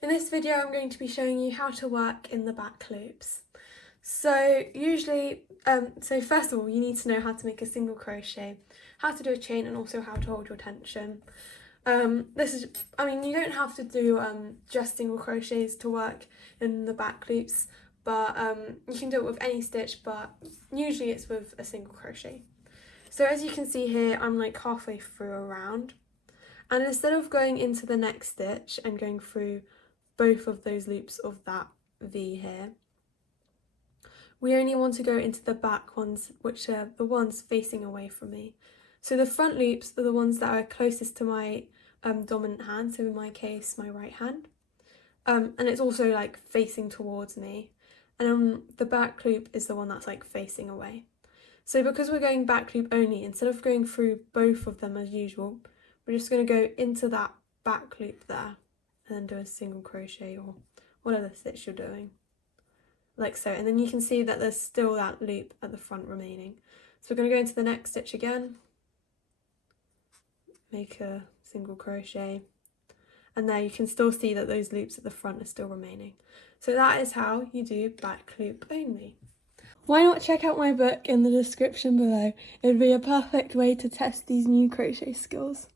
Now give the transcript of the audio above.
In this video I'm going to be showing you how to work in the back loops. So first of all you need to know how to make a single crochet, how to do a chain and also how to hold your tension. You don't have to do just single crochets to work in the back loops, but you can do it with any stitch, but usually it's with a single crochet. So as you can see here, I'm like halfway through a round, and instead of going into the next stitch and going through both of those loops of that V here, we only want to go into the back ones, which are the ones facing away from me. So the front loops are the ones that are closest to my dominant hand, so in my case my right hand, and it's also like facing towards me, and the back loop is the one that's like facing away. So because we're going back loop only, instead of going through both of them as usual, we're just going to go into that back loop there and then do a single crochet or whatever stitch you're doing, like so. And then you can see that there's still that loop at the front remaining. So we're going to go into the next stitch again, make a single crochet, and there you can still see that those loops at the front are still remaining. So that is how you do back loop only. Why not check out my book in the description below? It would be a perfect way to test these new crochet skills.